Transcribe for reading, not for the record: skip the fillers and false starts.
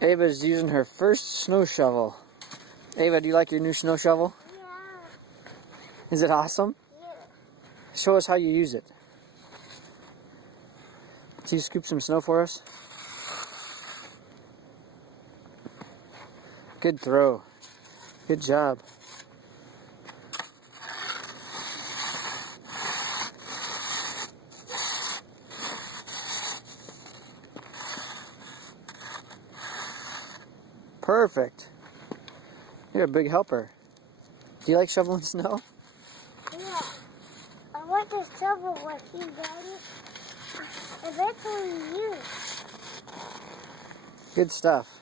Ava's using her first snow shovel. Ava, do you like your new snow shovel? Yeah. Is it awesome? Yeah. Show us how you use it. Can you scoop some snow for us? Good throw. Good job. Perfect. You're a big helper. Do you like shoveling snow? Yeah. I want to shovel with you, Daddy. Eventually you. Good stuff.